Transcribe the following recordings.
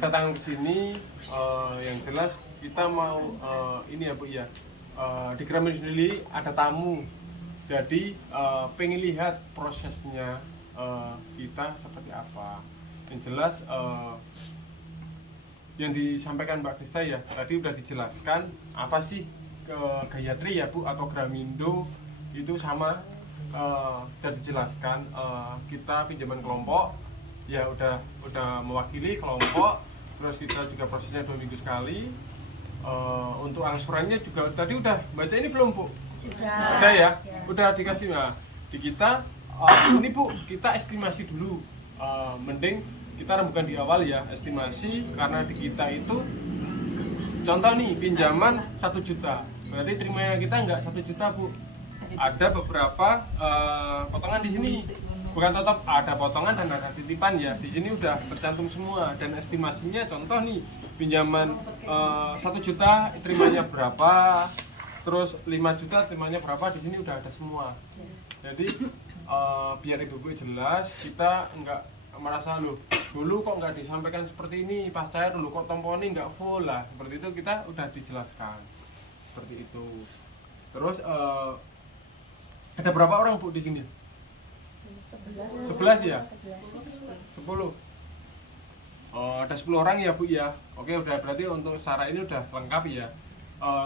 kedatangan ke sini yang jelas kita mau ini ya Bu ya. Di Gramedia sendiri ada tamu. Jadi pengen lihat prosesnya kita seperti apa. Yang jelas yang disampaikan Mbak Krista ya tadi udah dijelaskan apa sih Gayatri ya Bu atau Gramindo itu sama sudah dijelaskan kita pinjaman kelompok ya udah mewakili kelompok, terus kita juga prosesnya 2 minggu sekali. Untuk angsurannya juga tadi udah baca ini belum Bu? Udah ya? Udah dikasih ya. Di kita ini Bu kita estimasi dulu, mending kita rembukan di awal ya estimasi karena di kita itu contoh nih pinjaman 1 juta berarti terimanya kita nggak 1 juta Bu, ada beberapa potongan di sini, bukan tetap ada potongan dan ada titipan ya, di sini udah tercantum semua dan estimasinya contoh nih pinjaman 1 juta terimanya berapa, terus 5 juta terimanya berapa, di sini udah ada semua. Jadi biar ibu-ibu jelas kita nggak merasa loh dulu kok nggak disampaikan seperti ini pas cair dulu kok tomponi nggak full lah, seperti itu kita udah dijelaskan seperti itu. Terus ada berapa orang Bu di sini? 11 ya? 10. Ada 10 orang ya Bu ya. Oke udah berarti untuk secara ini udah lengkap ya.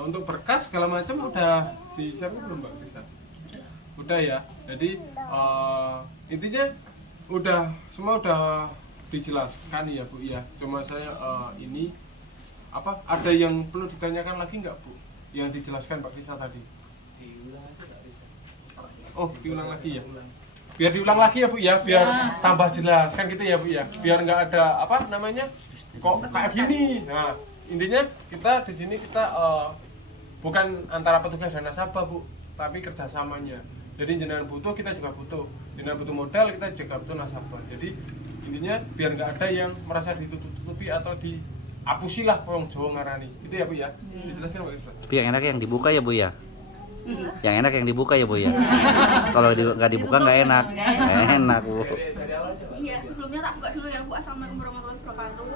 Untuk berkas segala macam udah disiapin belum Mbak Krista? Udah ya. Jadi intinya udah semua udah dijelaskan ya Bu ya. Cuma saya ini apa ada yang perlu ditanyakan lagi nggak Bu yang dijelaskan Mbak Krista tadi? Diulang aja Mbak Krista. Oh diulang lagi ya. Biar diulang lagi ya Bu ya, biar tambah jelas kan gitu ya Bu ya. Biar nggak ada apa namanya kok kayak gini. Nah intinya kita di sini kita bukan antara petugas dan nasabah Bu, tapi kerjasamanya. Jadi jenengan butuh, kita juga butuh. Jenengan butuh modal, kita juga butuh nasabah. Jadi intinya biar nggak ada yang merasa ditutup-tutupi atau diapusi lah orang Jawa ngarani. Gitu ya Bu ya. Dijelaskan Pak Isra. Tapi yang enak yang dibuka ya Bu ya. Yang enak yang dibuka ya Bu ya. Kalau nggak dibuka nggak enak. Nggak enak Bu. Iya, sebelumnya tak buka dulu ya Bu. Assalamualaikum warahmatullahi wabarakatuh.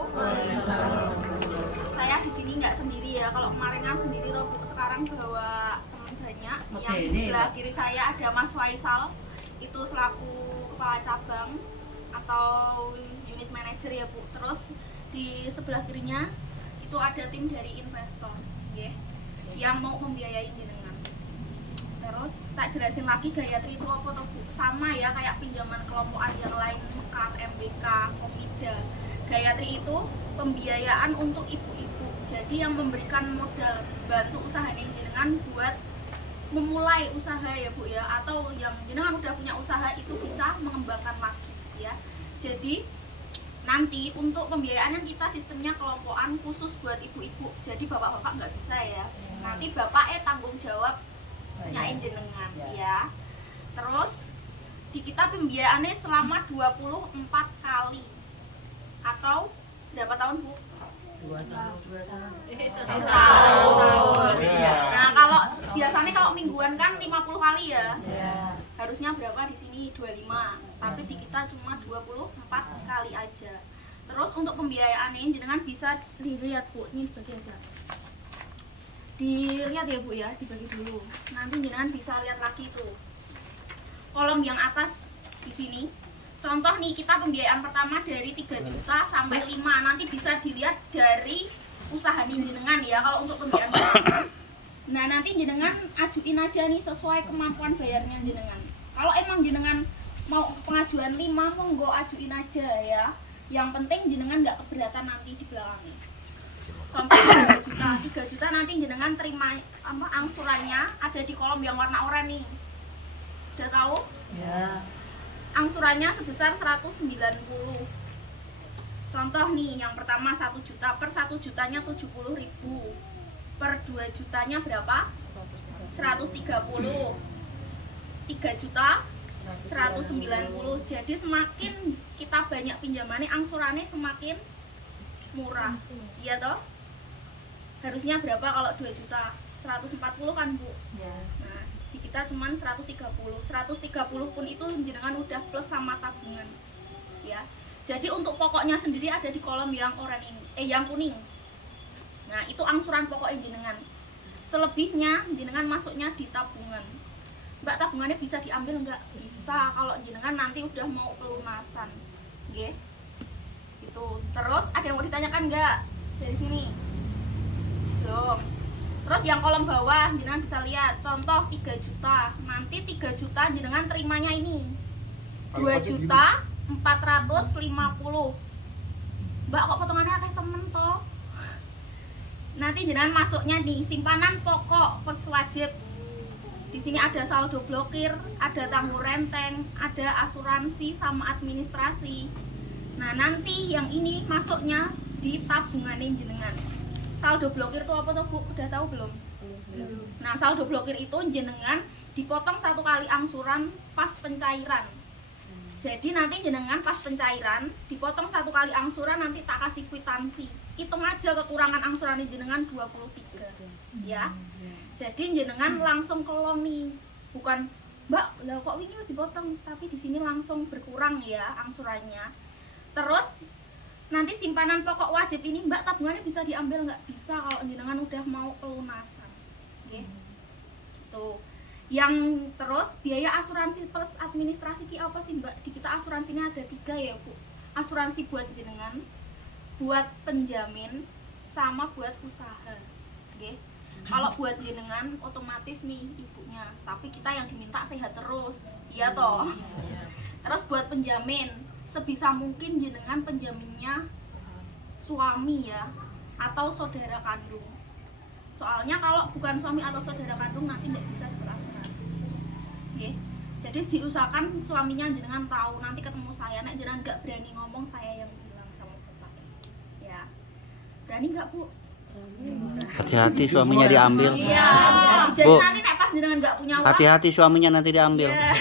Saya di sini nggak sendiri ya. Kalau kemarin kan sendiri loh Bu. Sekarang bawa teman banyak. Yang di sebelah kiri saya ada Mas Faisal. Itu selaku kepala cabang atau unit manager ya Bu. Terus di sebelah kirinya itu ada tim dari investor, ya, yang mau membiayai jenengan. Terus tak jelasin lagi Gayatri itu apa toh Bu? Sama ya kayak pinjaman kelompokan yang lain, KAP, MBK, Komida. Gayatri itu pembiayaan untuk ibu-ibu. Jadi yang memberikan modal bantu usaha jenengan buat memulai usaha ya Bu ya, atau yang jenengan udah punya usaha itu bisa mengembangkan lagi ya. Jadi nanti untuk pembiayaan kita sistemnya kelompokan khusus buat ibu-ibu. Jadi bapak-bapak nggak bisa ya. Nanti bapak tanggung jawab nyain jenengan ya. Terus di kita pembiayaannya selama 24 kali atau berapa tahun Bu? 2 tahun. Setahun. Nah kalau biasanya kalau mingguan kan 50 kali ya. Harusnya berapa di sini? 25. Tapi di kita cuma 24 kali aja. Terus untuk pembiayaannya jenengan bisa dilihat Bu, ini dibagi aja. Dilihat ya Bu ya, dibagi dulu. Nanti jenengan bisa lihat lagi tuh. Kolom yang atas di sini. Contoh nih kita pembiayaan pertama dari 3 juta sampai 5. Nanti bisa dilihat dari usaha jenengan ya kalau untuk pembiayaan. Nah, nanti jenengan ajuin aja nih sesuai kemampuan bayarnya jenengan. Kalau emang jenengan mau pengajuan 5, monggo ajuin aja ya. Yang penting jenengan nggak keberatan nanti di belakangnya. Contoh 3 juta nanti jenengan terima angsurannya ada di kolom yang warna oranye nih. Udah tahu? Ya. Angsurannya sebesar 190. Contoh nih, yang pertama 1 juta, per 1 jutanya 70.000. Per 2 jutanya berapa? 130. 3 juta 190. Jadi semakin kita banyak pinjamannya, angsurannya semakin murah. Iya toh? Harusnya berapa kalau 2 juta? 140 kan Bu? Ya. Nah, di kita cuman 130. 130 pun itu jenengan udah plus sama tabungan. Ya. Jadi untuk pokoknya sendiri ada di kolom yang oranye ini, yang kuning. Nah, itu angsuran pokoknya jenengan. Selebihnya jenengan masuknya di tabungan. Mbak, tabungannya bisa diambil enggak? Bisa kalau jenengan nanti udah mau pelunasan. Nggih. Itu. Terus ada yang mau ditanyakan enggak dari sini? Belum. Terus yang kolom bawah jenengan bisa lihat contoh 3 juta. Nanti 3 juta jenengan terimanya ini. 2 juta 450. Mbak, kok potongannya akeh temen toh? Nanti jenengan masuknya di simpanan pokok wajib. Di sini ada saldo blokir, ada tangguh renteng, ada asuransi sama administrasi. Nah, nanti yang ini masuknya di tabungan jenengan. Saldo blokir itu apa tuh, Bu? Udah tahu belum? Nah, saldo blokir itu jenengan dipotong 1 kali angsuran pas pencairan. Jadi nanti jenengan pas pencairan dipotong 1 kali angsuran, nanti tak kasih kwitansi. Hitung aja kekurangan angsuran jenengan 23. Ya. Jadi jenengan langsung kelong nih. Bukan, Mbak, lah kok ini masih dipotong, tapi di sini langsung berkurang ya angsurannya. Terus nanti simpanan pokok wajib ini, Mbak, tabungannya bisa diambil nggak? Bisa kalau jenengan udah mau pelunasan. Oke. Tuh. Yang terus biaya asuransi plus administrasi ki apa sih, Mbak? Di kita asuransinya ada 3 ya, Bu. Asuransi buat jenengan, buat penjamin, sama buat usaha. Oke. Kalau buat jenengan otomatis nih ibunya, tapi kita yang diminta sehat terus. Iya toh. Terus buat penjamin, sebisa mungkin jenengan penjaminnya suami ya, atau saudara kandung. Soalnya kalau bukan suami atau saudara kandung nanti tidak bisa berasuransi. Oke. Jadi diusahakan suaminya jenengan tahu, nanti ketemu saya, nek jenengan nggak berani ngomong, saya yang bilang sama bapak. Ya. Berani nggak, Bu? Hati-hati suaminya diambil. Iya. Jadi Bu, nanti nek pas jenengan nggak punya uang. hati-hati suaminya nanti diambil. Iya.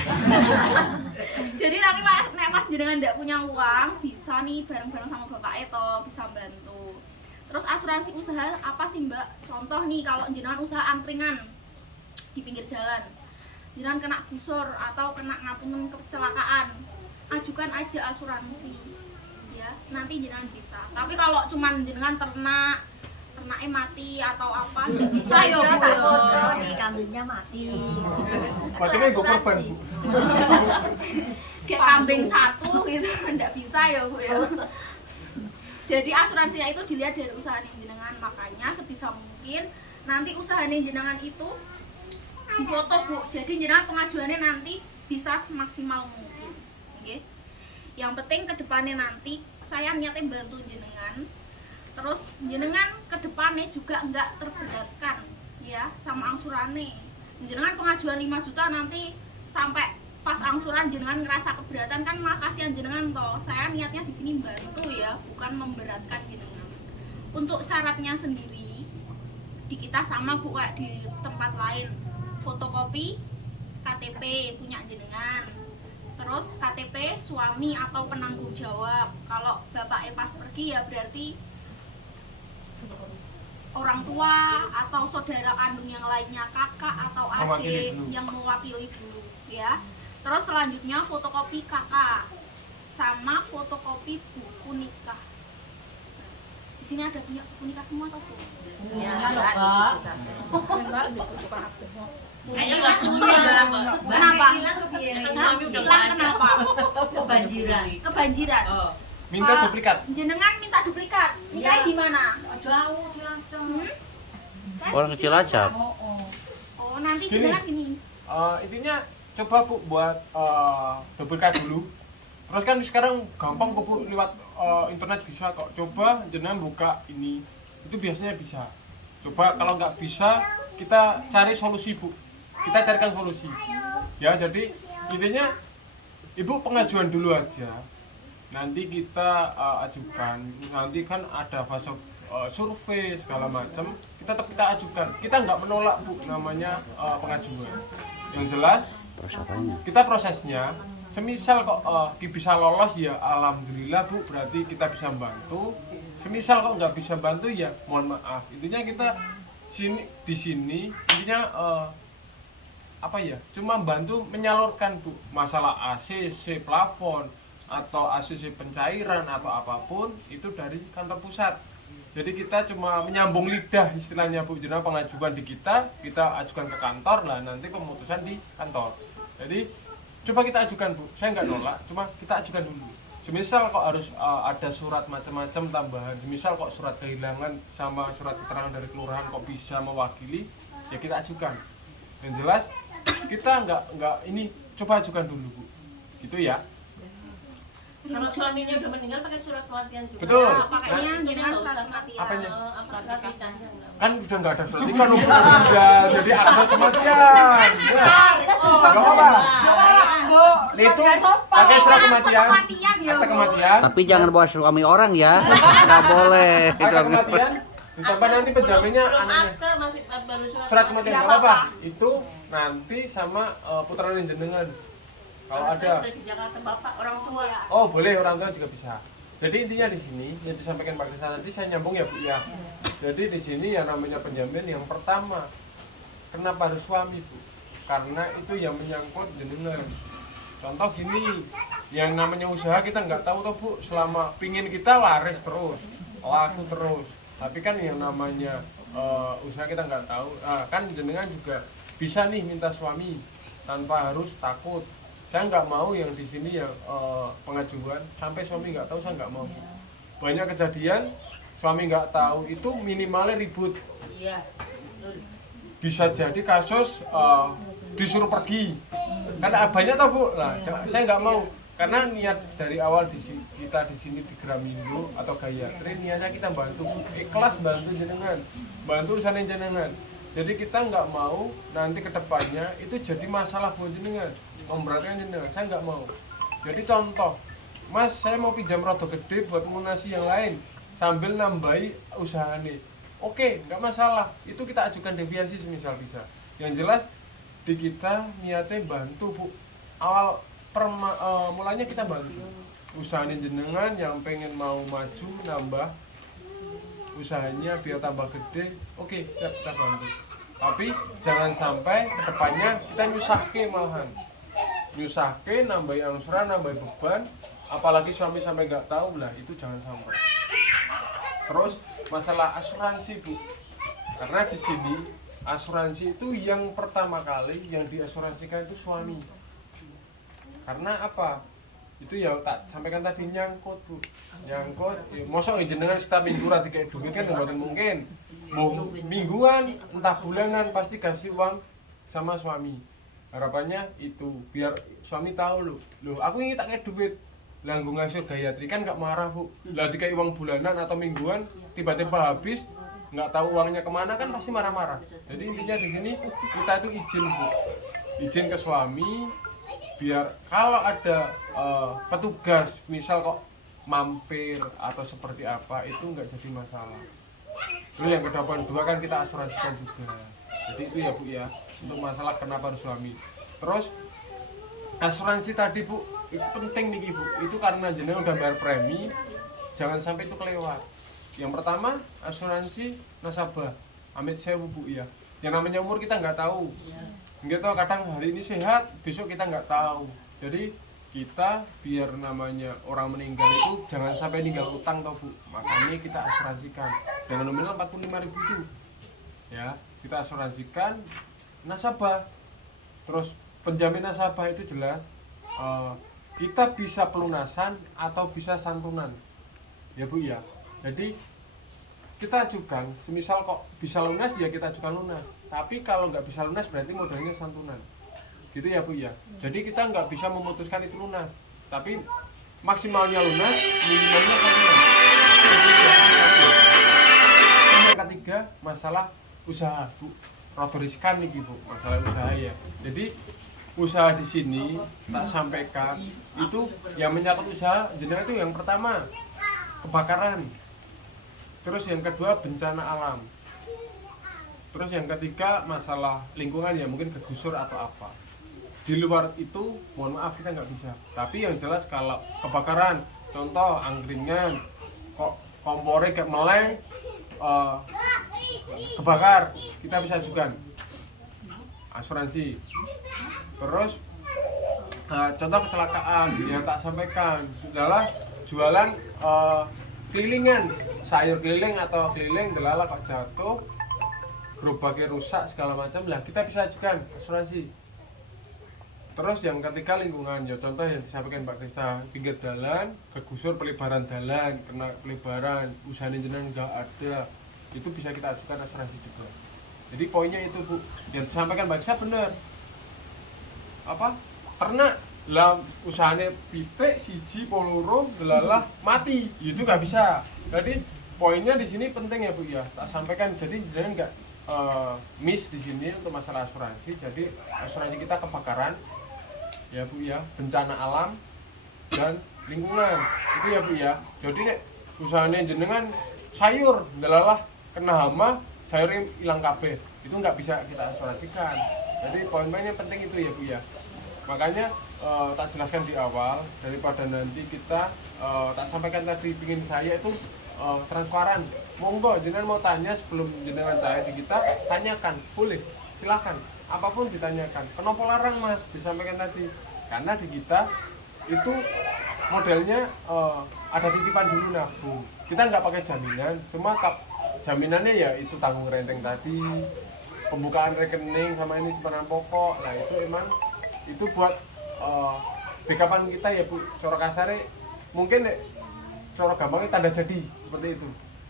Jadi nanti nek pas jenengan nggak punya uang, bisa nih bareng-bareng sama bapak itu bisa bantu. Terus asuransi usaha apa sih, Mbak? Contoh nih kalau jenengan usaha angkringan di pinggir jalan, jenengan kena busur atau kena ngapunten kecelakaan, ajukan aja asuransi ya, nanti jenengan bisa. Tapi kalau cuman jenengan ternaknya mati atau apa, nggak bisa ya, Bu. Nih kambingnya mati. Berarti kan gue korban, Bu. Kayak kambing 1 gitu, nggak bisa ya, Bu ya. Jadi asuransinya itu dilihat dari usaha jenengan, makanya sebisa mungkin nanti usaha jenengan itu difoto, Bu. Jadi jenengan pengajuannya nanti bisa semaksimal mungkin. Oke. Yang penting kedepannya nanti saya niatnya bantu jenengan. Terus jenengan kedepannya juga nggak terberatkan ya sama angsurannya. Jenengan pengajuan 5 juta nanti sampai pas angsuran jenengan ngerasa keberatan, kan malah kasihan jenengan toh. Saya niatnya di sini bantu ya, bukan memberatkan jenengan. Untuk syaratnya sendiri di kita sama, Bu, kayak di tempat lain. Fotokopi KTP punya jenengan. Terus KTP suami atau penanggung jawab. Kalau bapaknya pas pergi ya berarti orang tua atau saudara kandung yang lainnya, kakak atau adik yang mewakili dulu ya. Terus selanjutnya fotokopi kakak sama fotokopi buku nikah. Di sini ada punya buku nikah semua atau belum? Ya, Pak. Saya nggak punya. Kenapa? Hilang kebiayaan. Hah? Suami udah Hilang nggak ada. kenapa? Kebanjiran. Kebanjiran. Oh. Minta duplikat. Jenengan minta duplikat. Nikahnya Iya. di mana? Jauh Cilacap. Orang ke Cilacap. Oh, nanti Gini. jenengan gini. Intinya coba, Bu, buat duplikat dulu. Terus kan sekarang gampang kok, Bu, lewat internet bisa kok. Coba jenengan buka ini, itu biasanya bisa. Coba kalau nggak bisa, kita cari solusi, Bu. Kita carikan solusi. Ya, jadi intinya Ibu pengajuan dulu aja. Nanti kita ajukan. Nanti kan ada fase survei segala macam. Kita tetap kita ajukan. Kita nggak menolak, Bu, namanya pengajuan. Yang jelas kita prosesnya, semisal kok bisa lolos ya alhamdulillah, Bu, berarti kita bisa bantu. Semisal kok nggak bisa bantu ya mohon maaf. Intinya kita di sini intinya apa ya, cuma bantu menyalurkan, Bu, masalah AC, plafon, atau ACC pencairan atau apapun itu dari kantor pusat. Jadi kita cuma menyambung lidah istilahnya Bu. Jadi pengajuan di kita ajukan ke kantor lah, nanti pemutusan di kantor. Jadi coba kita ajukan Bu, saya nggak nolak, cuma kita ajukan dulu. Semisal kok harus ada surat macam-macam tambahan, semisal kok surat kehilangan sama surat keterangan dari kelurahan kok bisa mewakili, ya kita ajukan. Yang jelas kita nggak ini, coba ajukan dulu Bu, gitu ya. Kalau suaminya udah meninggal pakai surat kematian juga. Betul. Pakainya Jadi dengan nggak surat usah. kematian. Apanya? Surat nikahnya enggak. Kan udah nggak ada surat nikah, udah jadi akta kematian. Nggak apa-apa. Itu pakai surat kematian, akta kematian. Tapi jangan bawa suami orang ya. Nggak boleh. Akta kematian ditambah nanti penjaminnya Belum anaknya. akte masih baru Surat kematian Nggak nggak apa-apa. apa-apa. Itu nanti sama putranya jenengan. Kalau ada, di Jakarta bapak orang tua. oh boleh, orang tua juga bisa. Jadi intinya di sini yang disampaikan Pak Krisna tadi saya nyambung ya Bu ya. Jadi di sini yang namanya penjamin yang pertama, kenapa harus suami Bu? Karena itu yang menyangkut jenengan. Contoh gini, yang namanya usaha kita nggak tahu toh Bu, selama pingin kita laris terus, laku terus. Tapi kan yang namanya usaha kita nggak tahu. Kan jenengan juga bisa nih minta suami tanpa harus takut. Saya nggak mau yang di sini yang pengajuan sampai suami nggak tahu, saya nggak mau. Banyak kejadian suami nggak tahu itu minimalnya ribut. Iya. Bisa jadi kasus disuruh pergi. Karena banyak tau Bu. Nah, saya nggak mau. Karena niat dari awal kita di sini di Gramindo atau Gayatri, niatnya kita bantu, ikhlas bantu jenengan, bantu usaha jenengan. Jadi kita nggak mau nanti kedepannya itu jadi masalah buat jenengan, memberatkan jenengan. Saya nggak mau. Jadi contoh, Mas, saya mau pinjam rodo gede buat ngunasi yang lain sambil nambahi usaha nih. Oke, nggak masalah. Itu kita ajukan deviasi semisal bisa. Yang jelas di kita niatnya bantu Bu. Awal mulanya kita bantu. Usahanya jenengan yang pengen mau maju nambah usahanya biar tambah gede. Oke, siap kita bantu. Tapi jangan sampai kedepannya kita nyusahke malahan. Nyusahke, nambahi angsuran, nambahi beban. Apalagi suami sampai nggak tahu lah, itu jangan sampai. Terus masalah asuransi Bu, karena di sini asuransi itu yang pertama kali yang diasuransikan itu suami. Karena apa? Itu ya tak sampaikan tadi, nyangkut Bu, nyangkut. Ya, mosok jenengan setiap minggu rati kayak duit kan nggak mungkin. Mau mingguan, entah bulanan pasti kasih uang sama suami. Harapannya itu biar suami tahu loh aku ini tak kayak duit. Lah nggo ngasih Gayatri kan nggak marah Bu. Lah dikai uang bulanan atau mingguan tiba-tiba habis, nggak tahu uangnya kemana kan pasti marah-marah. Jadi intinya di sini kita itu izin Bu, izin ke suami biar kalau ada petugas misal kok mampir atau seperti apa itu nggak jadi masalah. Terus yang kedua kan kita asuransikan juga. Jadi itu ya Bu ya, untuk masalah kenapa harus suami. Terus asuransi tadi Bu, itu penting nih Bu. Itu karena jenengan udah bayar premi, jangan sampai itu kelewat. Yang pertama asuransi nasabah. Amit sewu Bu ya. Yang namanya umur kita nggak tahu. Nggak tahu, kadang hari ini sehat, besok kita nggak tahu. Jadi kita biar namanya orang meninggal itu jangan sampai ninggal utang toh Bu. Makanya kita asuransikan dengan nominal 45.000 itu. Ya, kita asuransikan nasabah. Terus penjamin nasabah itu jelas kita bisa pelunasan atau bisa santunan. Ya Bu ya. Jadi kita ajukan, misal kok bisa lunas ya kita ajukan lunas. Tapi kalau nggak bisa lunas berarti modalnya santunan. Gitu ya Bu ya. Jadi kita nggak bisa memutuskan itu lunas, tapi maksimalnya lunas, minimalnya santunan. Yang ketiga masalah usaha Bu, rada riskan nih Bu, masalah usaha ya. Jadi usaha di sini tak sampaikan itu yang menyangkut usaha jenengan itu yang pertama kebakaran, terus yang kedua bencana alam, terus yang ketiga masalah lingkungan ya mungkin kegusur atau apa. Di luar itu mohon maaf kita nggak bisa. Tapi yang jelas kalau kebakaran, contoh angkringan, kok kompornya kayak meleng, kebakar, kita bisa ajukan asuransi. Terus contoh kecelakaan ya tak sampaikan adalah jualan kelilingan sayur keliling atau keliling delala kok jatuh gerobaknya rusak segala macam lah kita bisa ajukan asuransi. Terus yang ketiga lingkungan ya contoh yang disampaikan Mbak Krista pinggir jalan kegusur pelebaran jalan kena pelebaran usahanya jenengan nggak ada itu bisa kita ajukan asuransi juga. Jadi poinnya itu Bu yang disampaikan Mbak Krista benar apa ternak lah usahanya pipek siji poloro delalah mati itu nggak bisa. Jadi poinnya di sini penting ya Bu ya tak sampaikan jadi jangan nggak miss di sini untuk masalah asuransi. Jadi asuransi kita kebakaran ya Bu ya bencana alam dan lingkungan itu ya Bu ya. Jadi nek usahanya jenengan sayur delalah kena hama sayurnya hilang kabeh itu nggak bisa kita asuransikan. Jadi poin-poin yang penting itu ya Bu ya. Makanya tak jelaskan di awal daripada nanti kita tak sampaikan tadi pingin saya itu transparan. Monggo jenengan mau tanya sebelum jenengan saya di kita tanyakan boleh silakan apapun ditanyakan. Kenapa larang Mas disampaikan tadi? Karena di kita itu modelnya ada titipan dulu nabung. Kita nggak pakai jaminan, cuma jaminannya ya itu tanggung renteng tadi, pembukaan rekening sama ini simpanan pokok. Nah itu emang itu buat backupan kita ya Bu. Cara kasarnya mungkin cara gampangnya tanda jadi seperti itu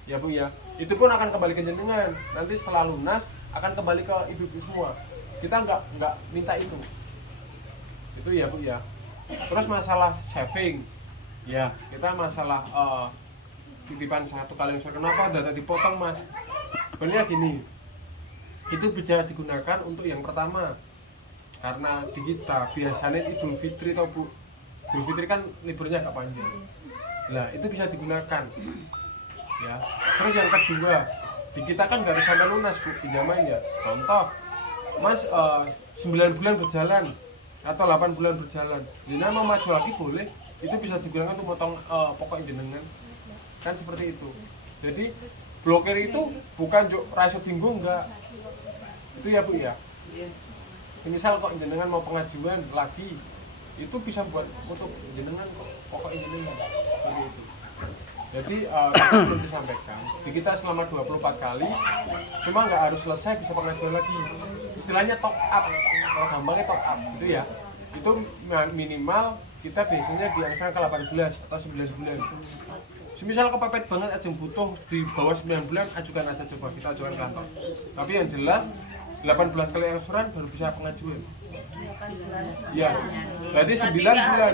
ya Bu ya. Itu pun akan kembali ke jenengan. Nanti setelah lunas akan kembali ke ibu-ibu semua. Kita nggak minta itu ya Bu ya. Terus masalah saving ya kita masalah titipan satu kali usaha kenapa data dipotong Mas? Sebenarnya gini itu bisa digunakan untuk yang pertama karena di kita biasanya Idul Fitri atau Bu Idul Fitri kan liburnya agak panjang lah itu bisa digunakan ya. Terus yang kedua di kita kan nggak harus sampai lunas Bu pinjamannya. Contoh Mas 9 bulan berjalan atau 8 bulan berjalan jenengan mau maju lagi boleh itu bisa digunakan untuk motong pokok jenengan kan seperti itu. Jadi blokir itu bukan rasa bingung enggak itu ya Bu ya. Misal kok jenengan mau pengajuan lagi itu bisa buat untuk jenengan kok pokok jenengan seperti itu. Jadi perlu disampaikan di kita selama 24 kali cuma nggak harus selesai bisa pengajuan lagi istilahnya top up kalau gampangnya top up gitu ya. Itu minimal kita biasanya di angsuran ke 18 atau 19 bulan. Semisal kepepet banget aja butuh di bawah 9 bulan ajukan aja coba kita ajukan ke kantor. Tapi yang jelas 18 kali angsuran baru bisa pengajuan. Iya. Berarti 9 bulan.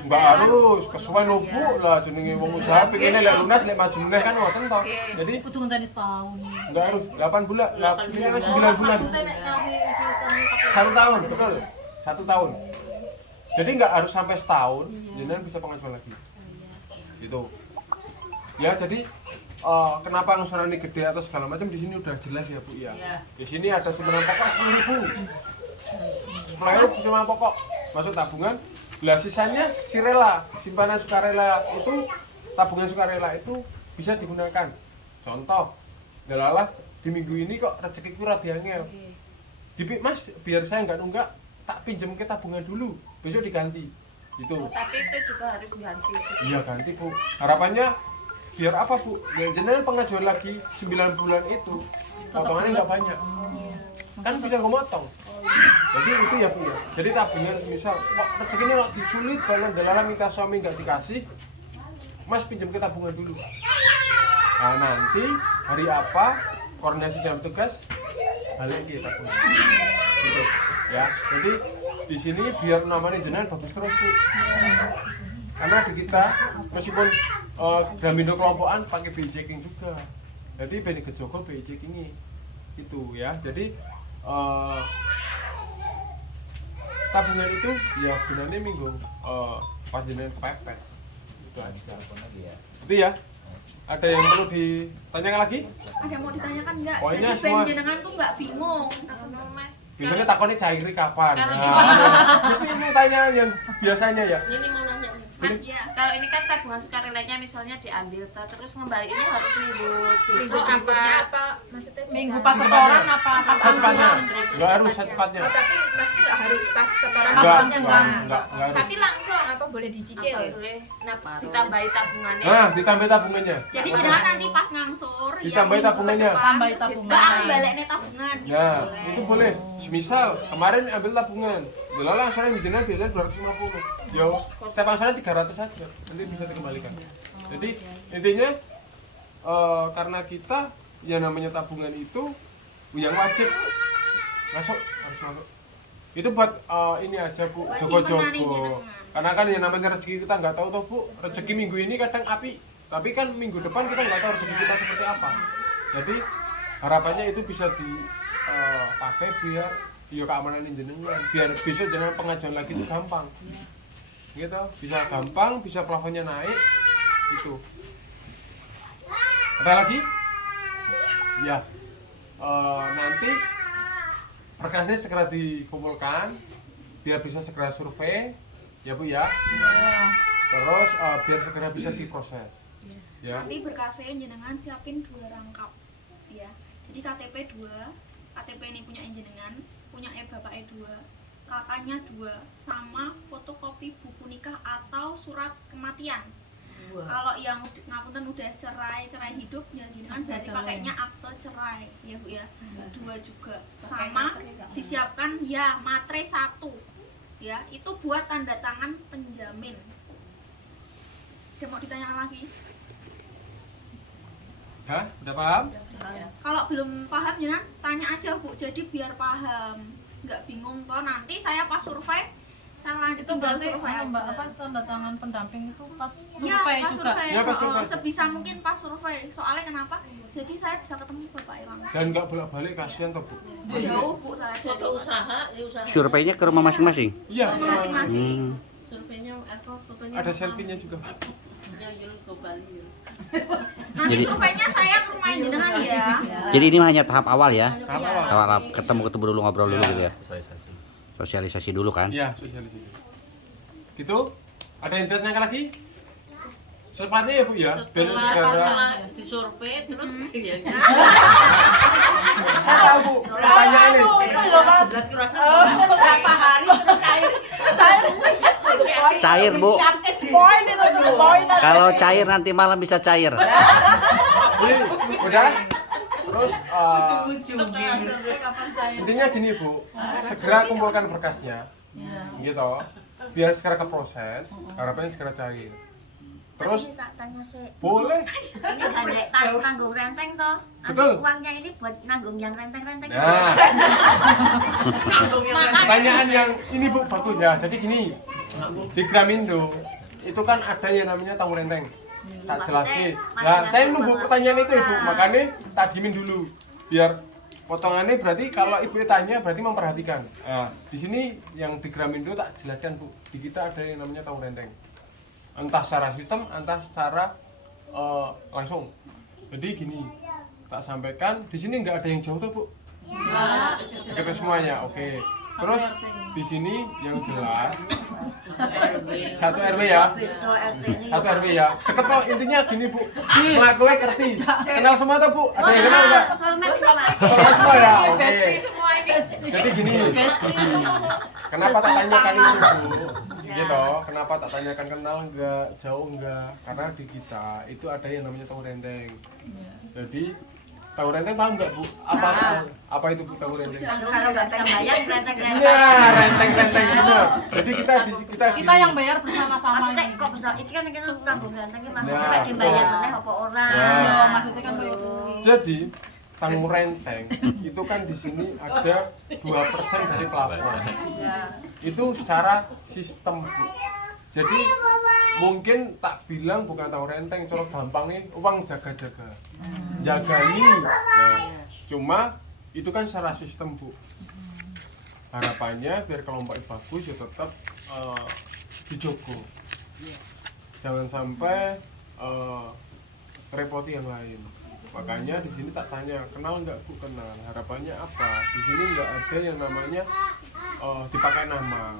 Enggak harus kesuwen opo lah jenenge wong usaha pengine lek lunas lek maju meneh kan ngoten to. Jadi kudu ngenteni setahun. Enggak harus 8 bulan. 9 bulan. 1 tahun, betul. 1 tahun. Jadi enggak harus sampai setahun, jenengan bisa pengajuan lagi. Gitu. Ya, jadi kenapa angsuran ini gede atau segala macam di sini udah jelas ya Bu ya. Di sini ada simpanan pokok 10.000. 10.000 simpanan pokok masuk tabungan. Lah sisanya sirela, simpanan sukarela itu tabungan sukarela itu bisa digunakan. Contoh, delalah di minggu ini kok rezekiku rada angel. Dipik Mas, biar saya nggak nunggak, tak pinjam ke tabungan dulu, besok diganti. Gitu. Tapi itu juga harus ganti. Iya ganti Bu. Harapannya biar apa Bu? Ya jenengan pengajuan lagi 9 bulan itu potongannya nggak banyak. Kan bisa ngomotong. Jadi itu ya Bu ya. Jadi tabungan misal kok rezekinya disulit banget dalalah minta suami nggak dikasih, Mas pinjam ke tabungan dulu. Nah nanti hari apa koordinasi dalam tugas balik ke tabungan. Gitu ya. Jadi di sini biar namanya jenengan bagus terus Bu. Karena di kita meskipun Gramindo kelompokan pakai BI checking juga. Jadi Beni Gejogo BI checking ini gitu ya. Jadi tabungan itu ya gunanya minggu pas jenengan kepepet. Itu aja. Itu ya. Ada yang perlu ditanyakan lagi? Ada mau ditanyakan enggak? Pokoknya Jadi semua. jenengan tuh enggak bingung. Mas. Gimana takutnya cairi kapan? Kalau Mesti ini tanya yang biasanya ya. Ini mau nanya nih. Mas ya. Kalau ini kan tabungan sukarelanya misalnya diambil terus ngembaliinnya harus minggu besok berikutnya apa? maksudnya Minggu bisa- pas setoran apa pas Secepatnya. angsuran? Enggak harus secepatnya. Oh, tapi maksudnya nggak harus pas setoran Enggak, masuknya enggak harus. Tapi langsung apa boleh dicicil? Apa boleh ditambahi tabungannya. Nah, ditambah tabungannya. Jadi jenengan nanti pas ngangsur Ditambahi tabungannya. Tambahi tabungan. Mbak baleknya tabungan gitu Nah, boleh. itu boleh. Misal kemarin ambil tabungan, delalah angsuran jenengan biasanya 250. Yo, setiap angsuran 300 saja. Nanti bisa dikembalikan. Jadi intinya karena kita yang namanya tabungan itu yang wajib masuk, harus masuk. Itu buat ini aja Bu, Buat jogo-jogo. simpenan ini, tabungan. Karena kan yang namanya rezeki kita nggak tahu toh Bu, rezeki minggu ini kadang api, tapi kan minggu depan kita nggak tahu rezeki kita seperti apa. Jadi harapannya itu bisa dipakai biar ya keamanan jenengan, biar besok jenengan pengajian lagi itu gampang. Gitu, bisa gampang, bisa plafonnya naik. Itu. Ada lagi? Ya. Nanti berkasnya segera dikumpulkan biar bisa segera survei ya Bu ya. Terus biar segera bisa diproses ya. Nanti berkasnya jenengan siapin 2 rangkap ya. Jadi KTP 2, KTP ini punya jenengan, punya bapaknya 2, kakaknya 2, sama fotokopi buku nikah atau surat kematian. Kalau yang ngapunten udah cerai hidup ya jenengan berarti pakainya akte cerai ya Bu ya. 2 juga. Sama disiapkan ya matre 1 ya, itu buat tanda tangan penjamin. Ada mau ditanyakan lagi? Hah? Udah paham? Kalau belum paham jangan tanya aja Bu, jadi biar paham, nggak bingung kok. Nanti saya pas survei saya lanjut Itu tinggal berarti survei aja. Mbak apa tanda tangan pendamping itu pas Ya, survei pas juga. survei. Ya, pas survei. Sebisa mungkin pas survei. Soalnya kenapa? Jadi saya bisa ketemu Bapak Ilang. Dan nggak bolak-balik, kasihan toh Bu. Jauh Bu saya Foto dari usaha, di usaha. Surveinya ke rumah masing-masing. Iya. masing-masing. Surveinya apa fotonya? Ada selfie-nya juga. Yang jual ke Bali. Nanti Jadi- surveinya saya ke rumah jenengan ya. Jadi ini hanya tahap awal ya. Tahap Iya. awal. Awal ketemu dulu ngobrol dulu Ya. gitu ya. Sosialisasi dulu kan. Iya, sosialisasi. Gitu? Ada yang ditanya lagi? Secepatnya ya Bu ya. Biar segera. Setelah disurvei terus ya. Saya tahu Bu, pertanyaan ini. Berapa hari terus cair? Cair Bu. Kalau cair nanti malam bisa cair. Jadi, udah? Terus intinya gini Bu, segera kumpulkan berkasnya. Gitu. Biar segera ke proses, harapannya segera cair. Terus tak tanya sih. boleh. Ini ada nanggung renteng toh. Betul. Uangnya ini buat nanggung yang renteng-renteng. Nah, pertanyaan yang ini Bu bagus ya. Jadi gini, di Gramindo itu kan ada yang namanya tamu renteng. Tak jelasin. Nah, saya nunggu pertanyaan itu Ibu, makanya tak dimin dulu. Biar potongannya berarti kalau Ibu tanya berarti memperhatikan. Nah, di sini yang di Gramindo tak jelaskan Bu. Di kita ada yang namanya tamu renteng. Entah secara sistem, entah secara langsung. Jadi gini, tak sampaikan di sini nggak ada yang jauh tuh Bu. Kita semuanya, oke. Terus di sini yang jelas satu RW ya. Itu RT ini. Satu RW ya. Deket kok intinya gini Bu. Pelakunya ngerti. Kenal semua tuh Bu. Ada yang kenal nggak? Soulmate sama. Kenal semua ya. Oke. Semua ini. Jadi gini. Kenapa tak tanyakan itu Bu? Gitu. Kenapa tak tanyakan kenal nggak, jauh nggak? Karena di kita itu ada yang namanya tahu renteng. Jadi tahu renteng paham nggak Bu? Apa itu Bu tahu renteng? Kalau nggak bisa bayar renteng-renteng. Iya, renteng-renteng bener. Jadi kita Kita yang bayar bersama-sama. Maksudnya ini. kok besar itu kan kita tanggung renteng ini maksudnya Nah, lek dibayar betul. meneh apa orang. Ya. Yo, maksudnya kan kayak Jadi tanggung renteng itu kan di sini ada 2% dari plafon. Ya. Itu secara sistem Bu. Jadi mungkin tak bilang bukan tahu renteng, cara gampang nih uang jaga-jaga. Jagani. Nah, cuma itu kan secara sistem Bu. Harapannya biar kelompoknya bagus ya tetap dijogo. Jangan sampai repoti yang lain. Makanya di sini tak tanya, kenal nggak Bu? Kenal. Harapannya apa? Di sini nggak ada yang namanya dipakai nama.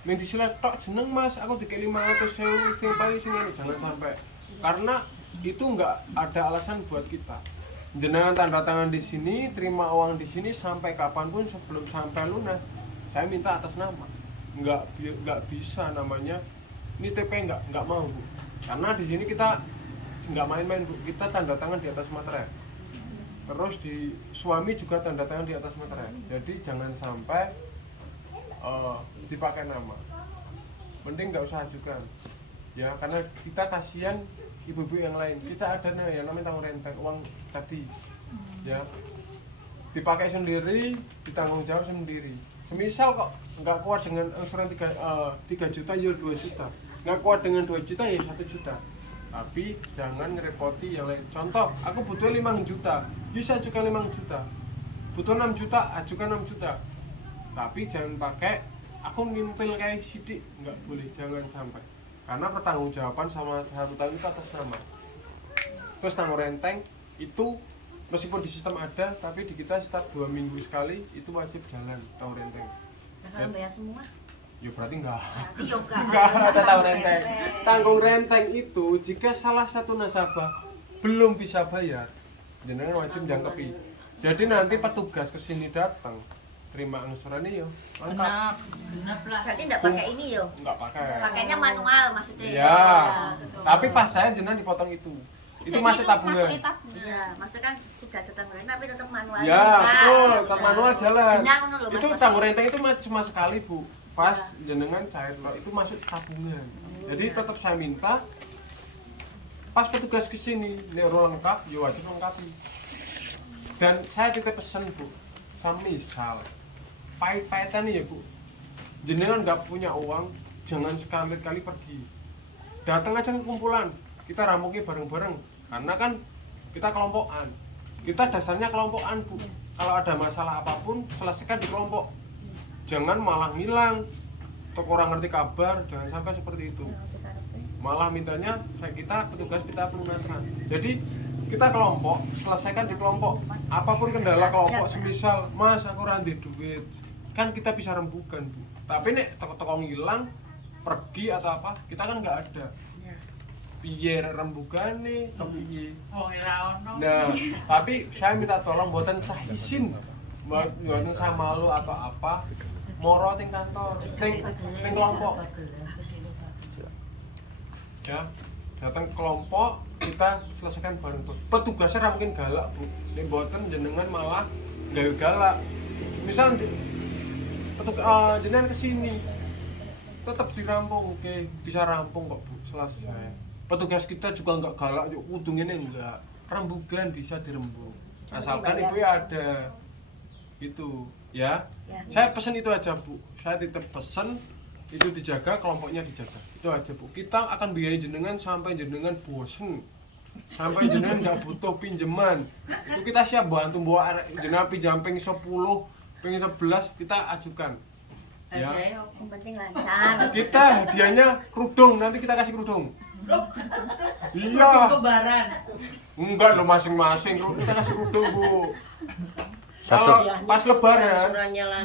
Ning disilat tok jeneng Mas, aku dikek 500.000 sing paling sing ini, jangan sampai. Karena itu nggak ada alasan buat kita. Jenengan tanda tangan di sini, terima uang di sini sampai kapanpun sebelum sampai lunas. saya minta atas nama, nggak bisa namanya nitip nggak mau Bu. Karena di sini kita nggak main-main Bu, kita tanda tangan di atas materai. Terus di suami juga tanda tangan di atas materai. Jadi jangan sampai dipakai nama. Mending nggak usah ajukan. Ya, karena kita kasihan ibu-ibu yang lain. Kita ada yang namanya tanggung renteng uang tadi. Ya. Dipakai sendiri, ditanggung jawab sendiri. Semisal kok nggak kuat dengan angsuran 3 juta ya 2 juta. Nggak kuat dengan 2 juta ya 1 juta. Tapi jangan ngerepoti yang lain. Contoh, aku butuh 5 juta, bisa ajukan 5 juta. Butuh 6 juta, ajukan 6 juta. Tapi jangan pakai aku ngimpil kayak sidik, nggak boleh, jangan sampai. Karena pertanggungjawaban sama hutang itu atas nama. Terus tanggung renteng itu meskipun di sistem ada, tapi di kita setiap 2 minggu sekali itu wajib jalan tanggung renteng. Nah, kalau bayar semua? Ya berarti enggak. Berarti yoga. Enggak ada tanggung renteng. Tanggung renteng itu jika salah satu nasabah belum bisa bayar, jenengan wajib jangkepi. Jadi nanti petugas kesini datang, terima angsuran yo. Mantap. Genap lah. Berarti enggak pakai ini yo. Enggak pakai. Pakainya manual maksudnya. Iya. Tapi pas saya jenengan dipotong itu. Itu Jadi masuk tabungan. masuk tabungan. Iya, maksudnya kan sudah ada tanggung renteng tapi tetap manual. Ya, betul, tetap manual jalan. Benar, loh, Itu Mas. tanggung renteng itu cuma sekali, Bu. Pas jenengan cair loh, itu masuk tabungan. Jadi tetap saya minta pas petugas kesini, ini lengkap, ya wajib lengkapi. Dan saya titip pesan Bu, misal pahit-pahitan nih ya Bu, jenengan nggak punya uang, jangan sekali-kali pergi. Datang aja ke kumpulan, kita rampungnya bareng-bareng. Karena kan kita kelompokan, kita dasarnya kelompokan Bu. Kalau ada masalah apapun, selesaikan di kelompok. Jangan malah ngilang, atau kurang ngerti kabar, jangan sampai seperti itu. Malah mintanya kita petugas kita pelunasan. Jadi kita kelompok, selesaikan di kelompok. Apapun kendala kelompok, semisal Mas aku ranti duit, kan kita bisa rembukan Bu. Tapi nek toko-toko ngilang, pergi atau apa, kita kan nggak ada. Piye rembukan nih, kepiye. Nah, tapi saya minta tolong buatan sah izin, buatan sah malu atau apa, moro ting kantor, ting kelompok. Ya, datang ke kelompok, kita selesaikan bareng. Petugasnya mungkin galak Bu, nek buatan jenengan malah galak. Misal jenengan kesini, tetap dirampung, oke, bisa rampung kok Bu, selesai. Petugas kita juga nggak galak, yuk udungnya enggak, rembugan bisa dirembuk, asalkan ibu ya ada, itu, ya. Saya pesen itu aja Bu, saya titip pesen, itu dijaga, kelompoknya dijaga, itu aja Bu. Kita akan biayai jenengan sampai jenengan bosen, sampai jenengan nggak butuh pinjaman, itu kita siap bantu bawa jenengan pinjam ping 10, ping 11 kita ajukan. Ya. Yang penting lancar. Kita hadiahnya kerudung, nanti kita kasih kerudung. Iya. Enggak lo masing-masing, kita kasih kerudung Bu. Kalau pas lebaran,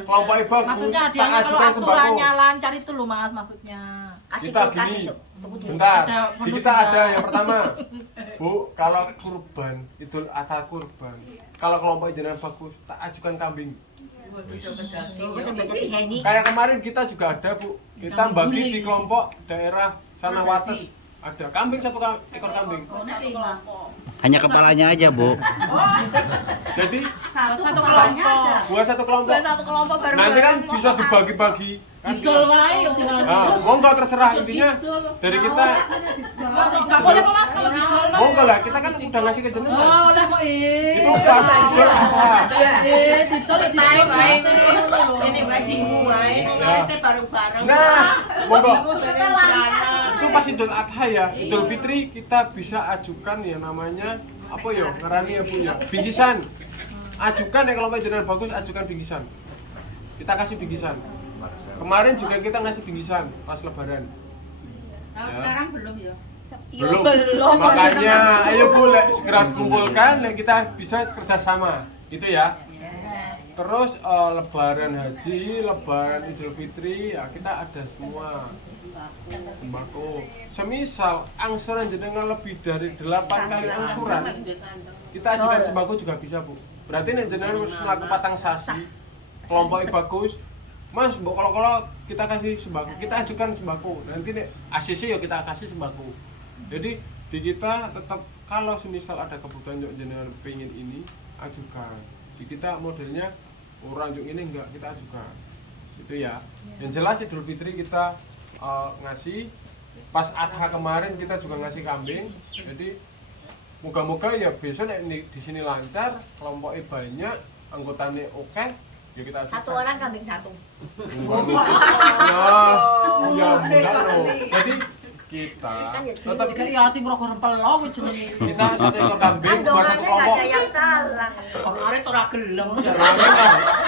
kelompok ibu Maksudnya hadiahnya kalau asurannya lancar itu loh Mas, maksudnya. Kasih kita tuh, kasih gini. tuh. Bentar, Ada di bonus kita juga. ada yang pertama Bu, kalau kurban, Idul Adha kurban, kalau kelompok jenengan bagus, tak ajukan kambing. Bisa baca tiga ini. Kayak kemarin kita juga ada Bu, kita bagi di kelompok daerah sana Wates, ada kambing ekor kambing. Satu kelompok. Hanya kepalanya aja, Bu. Jadi Satu kelompok. buat satu kelompok. Buat satu kelompok baru. Nanti kan bisa dibagi-bagi. Kan Didol wae yo dengan. nah, monggo terserah, intinya dari kita. Enggak boleh kok Mas kalau dijual Mas. Monggo lah, kita kan udah ngasih ke jenengan. Oh, lah kok Itu pas Idul Adha. didol Ini bajingmu wae, kita bareng-bareng. Nah, monggo. Celana. Itu pas Idul Adha ya, Idul Fitri kita bisa ajukan ya namanya apa ya, ngarani ya Bu ya, bingkisan. Ajukan ya kalau jenengan bagus, ajukan bingkisan. Kita kasih bingkisan. Kemarin juga kita ngasih bingkisan pas lebaran. Nah, Ya. sekarang belum ya. Belum. Makanya ayo Bu, segera kumpulkan, kita bisa kerjasama gitu ya. Terus lebaran haji, lebaran Idul Fitri, ya kita ada semua. Sembako. Semisal angsuran jenengan lebih dari 8 kali angsuran, kita ajukan sembako juga bisa Bu. Berarti nih jenengan harus melakukan patang sasi, kelompoknya bagus, Mas, kalau kita kasih sembako, kita ajukan sembako. Nanti nih ACC ya kita kasih sembako. Jadi di kita tetap kalau semisal ada kebutuhan yuk jenengan pengen ini ajukan. Di kita modelnya orang yuk ini enggak kita ajukan. Itu ya. Yang jelas Idul Fitri kita ngasih pas Adha kemarin kita juga ngasih kambing. Jadi moga-moga ya besok di sini lancar, kelompoknya banyak, anggotanya oke. Ya kita Satu orang kambing satu. Nah, ya enggak loh. Jadi kita tetap Kayak ya hati ngerokok rempel lo jenenge. kita satu ekor kambing buat Dongannya satu nggak kelompok. ada yang salah. Orang itu ora gelem.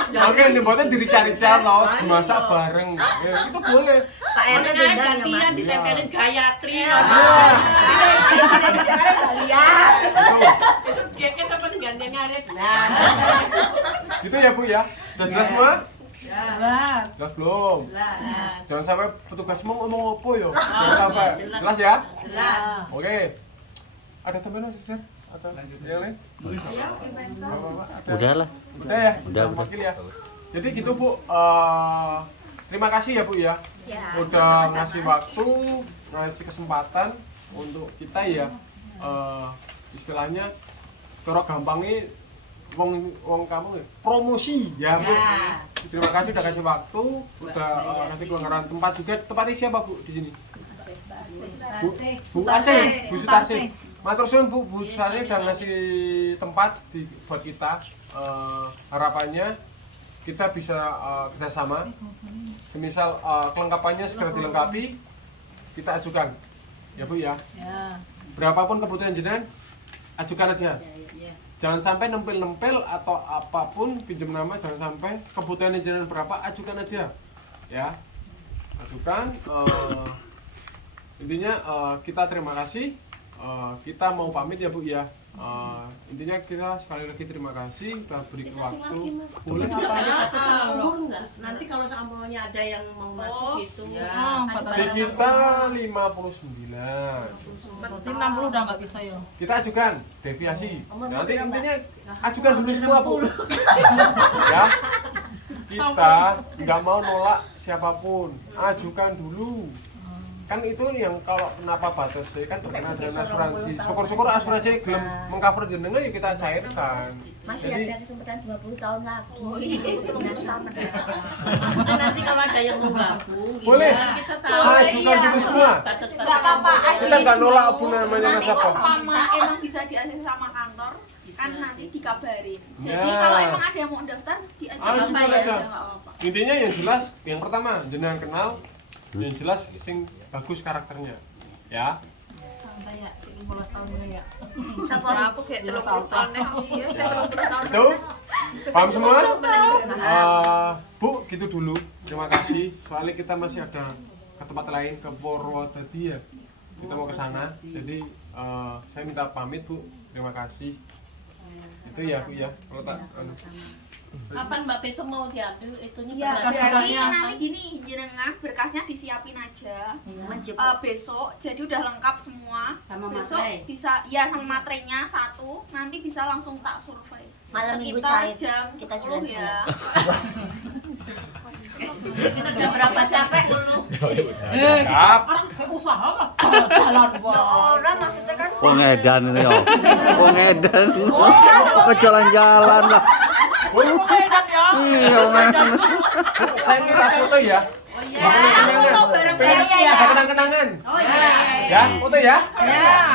Makanya dibuatnya dicari-cari loh, dimasak bareng. Ya, itu boleh. Pak RT Orang tinggal ya gantian Mas. ditempelin Gayatri. Lihat. Besok dia sapa sing gandeng ngarit. Nah, Gitu ya Bu ya. Udah jelas semua? Jelas. Jelas belum? jelas. Jangan sampai petugasmu ngomong apa ya. Jangan sampai. Jelas ya? Jelas. Oke. Ada tambahan Sir? Atau yang lain? Bapak-bapak, ada? Udah lah. Udah ya? Udah. Wakil ya. Jadi gitu Bu. Terima kasih ya Bu ya. Ya, Udah sama-sama. ngasih waktu, ngasih kesempatan untuk kita ya. Istilahnya cara gampangnya wong kamu promosi ya Bu. Ya. Terima kasih udah kasih waktu, udah kasih kelonggaran tempat juga. Tempatnya siapa Bu di sini? Bu Asih, Bu Sutarsi. Matur suwun Bu Sutarsi udah ngasih tempat buat kita. Harapannya kita bisa kerjasama. Semisal kelengkapannya segera dilengkapi, kita ajukan. Ya Bu ya. Ya. Berapapun kebutuhan jenengan, ajukan aja. Jangan sampai nempel-nempel atau apapun pinjam nama, jangan sampai kebutuhan jenengan berapa, ajukan aja. Ya. Ajukan. Intinya kita terima kasih. Kita mau pamit ya Bu ya. Intinya kita sekali lagi terima kasih udah beri waktu. Boleh Atas umur enggak? Nanti kalau seandainya ada yang mau masuk gitu. di kita 59. Berarti 60 udah nggak bisa ya. Kita ajukan deviasi. Nanti intinya ajukan dulu semua Bu. Ya. Kita nggak mau nolak siapapun. Ajukan dulu. Kan itu yang kalau kenapa batasnya kan terkena dengan asuransi. Syukur-syukur asuransi gelem mengcover jenengan ya kita cairkan. Masih Jadi ada kesempatan 20 tahun lagi. Dengan sama. Nanti kalau ada yang mau gabung, boleh kita tahu. ajukan dulu semua. Nggak apa-apa, Kita nggak nolak apa namanya nanti siapa. sama emang bisa diakses sama kantor kan nanti dikabarin. Jadi Ya. kalau emang ada yang mau daftar diajukan Ajukan ya. aja. Intinya yang jelas, yang pertama jenengan kenal, yang jelas sing bagus karakternya, ya. Santai ya, 15 tahun ini ya. Siapa? Aku kayak 30 tahun nih. Iya, saya 30 tahun. Itu paham semua? Bu, gitu dulu. Terima kasih. Soalnya kita masih ada ke tempat lain ke Purwodadi ya. Kita mau ke sana. Jadi saya minta pamit Bu. Terima kasih. Itu ya Bu ya. Kalau tak Kapan Mbak besok mau diambil itunya? Ya, berkas- jadi berkasnya apa? nanti gini, jenengan berkasnya disiapin aja. Wajib. Besok, jadi udah lengkap semua. Sama Besok materai? bisa, ya sama materainya satu, nanti bisa langsung tak survei. Malam minggu Sekitar cair. jam Kita 10 ya. Kita jam berapa capek? Siap. Orang kayak usaha mah jalan Orang maksudnya kan Wong edan itu ya. Wong edan. Kok jalan-jalan lah. Edan ya. Iya, wong edan. Bu, saya minta foto ya. Foto bareng-bareng ya. Kenang-kenangan. Oh iya. Ya, foto ya. Ya.